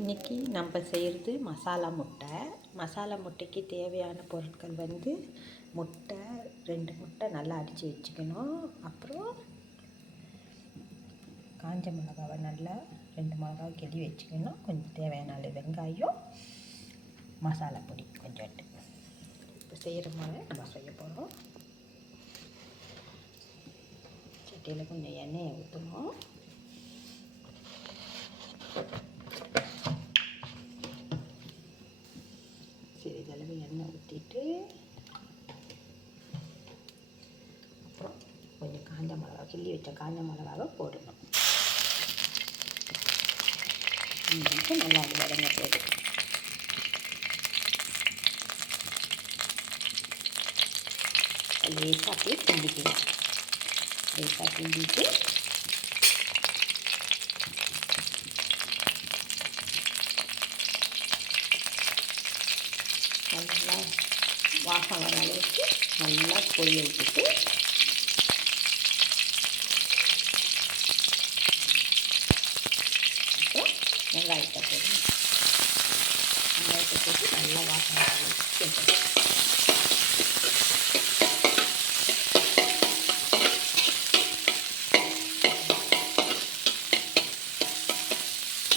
இன்றைக்கி நம்ம செய்கிறது மசாலா முட்டை. மசாலா முட்டைக்கு தேவையான பொருட்கள் முட்டை 2 முட்டை நல்லா அடித்து வச்சுக்கணும். அப்புறம் காஞ்ச மிளகாவை நல்லா 2 மிளகாவை கிள்ளி வச்சுக்கணும். கொஞ்சம் தேவையான அளவு வெங்காயம், மசாலா பொடி கொஞ்சோண்டு. இப்போ செய்கிற மாதிரி நம்ம செய்ய போகிறோம். சட்டியில் கொஞ்சம் எண்ணெயை ஊற்றணும். சிறிதளவு எண்ணெய் ஊற்றிட்டு அப்புறம் கொஞ்சம் காஞ்ச மிளகா கிள்ளி வச்ச காஞ்ச மிளகாவை போடணும். நல்லா அது வதங்க போகுது. லேசாக அப்படியே கிண்டிக்கணும். லேசாக கிண்டிட்டு நல்லா வாசம் வர அளவுக்கு நல்லா பொரிய விட்டுட்டு அப்புறம் வெங்காயத்தை போடணும். வெங்காயத்தை போட்டு நல்லா வாசம் வர அளவுக்கு கேட்கணும்.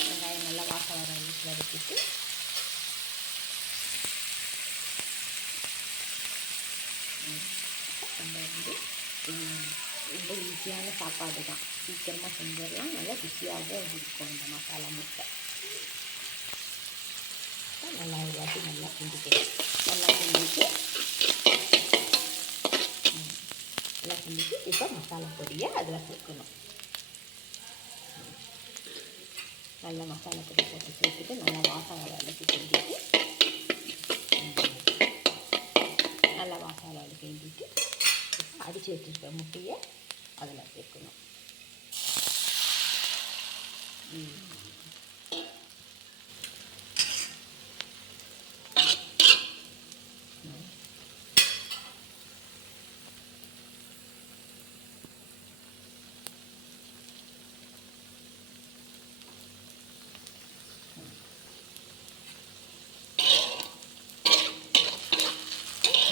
வெங்காயம் நல்லா வாசம் வர அளவுக்கு வதக்கிட்டு நம்ம ரொம்ப ஈஸியான சாப்பாடு தான். சீக்கிரமாக செஞ்சிடலாம். நல்லா ருசியாகவும் இருக்கும் இந்த மசாலா முட்டை. நல்லா ஒரு வாட்டி நல்லா கிண்டிக்கலாம். நல்லா கிண்டிட்டு இப்போ மசாலா பொடியை அதில் சேர்க்கணும். நல்லா மசாலா பொடி போட்டு சேர்த்துட்டு நல்லா வாசம் வர அளவுக்கு கிண்டிட்டு நல்லா வாசம் வர அளவுக்கு கிண்டிட்டு அடித்து வச்சுருக்க முட்டையை அதில் சேர்க்கணும்.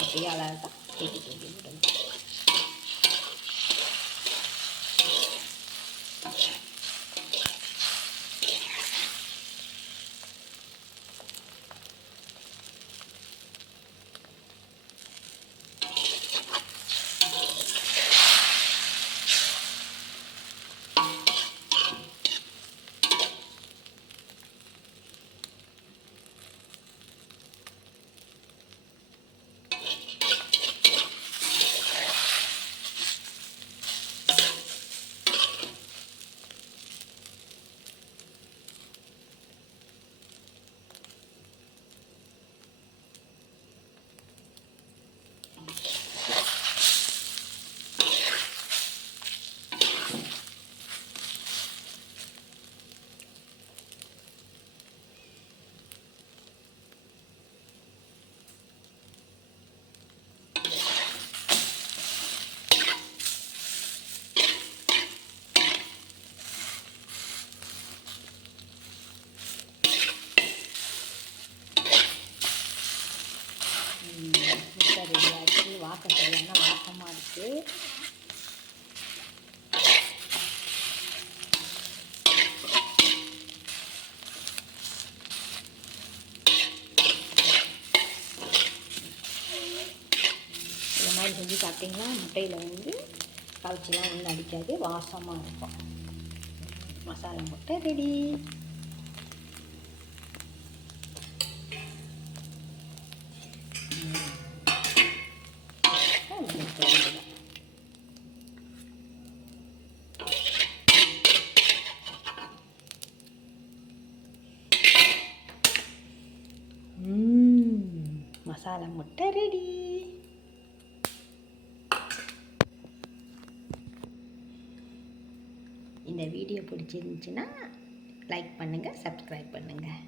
அப்படியே அழகாக சேர்த்து சொல்லி விடணும். முட்டை ரெடியாச்சு. வாசம் சரியான வாசமாக இருக்குது. இந்த மாதிரி செஞ்சு சாப்பிட்டிங்கன்னா முட்டையில் கவிச்சிலாம் ஒன்றும் அடிக்காது. வாசமாக இருக்கும். மசாலா முட்டை ரெடி. மசாலா முட்டை ரெடி. இந்த வீடியோ பிடிச்சிருந்துச்சுன்னா லைக் பண்ணுங்கள், சப்ஸ்கிரைப் பண்ணுங்கள்.